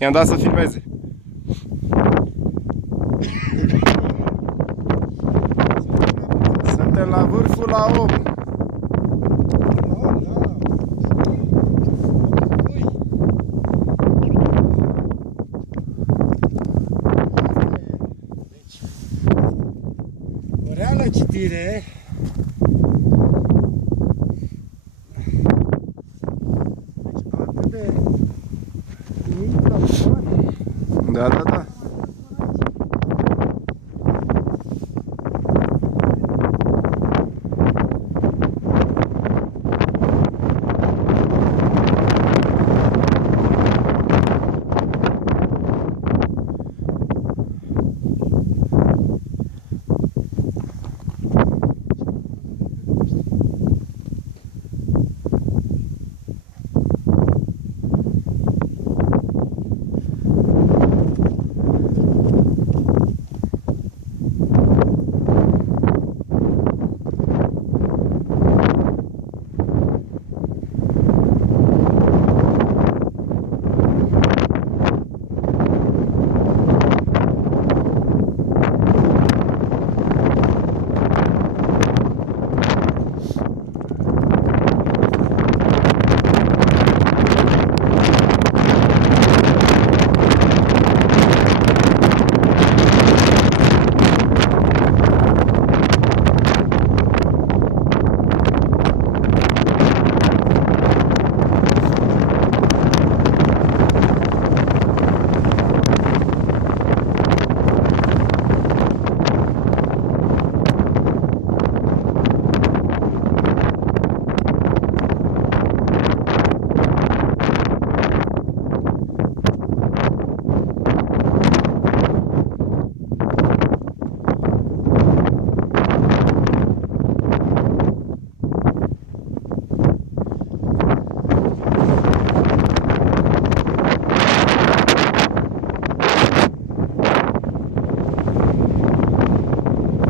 I-am dat să filmeze. Suntem la vârful la 8. O reală citire the other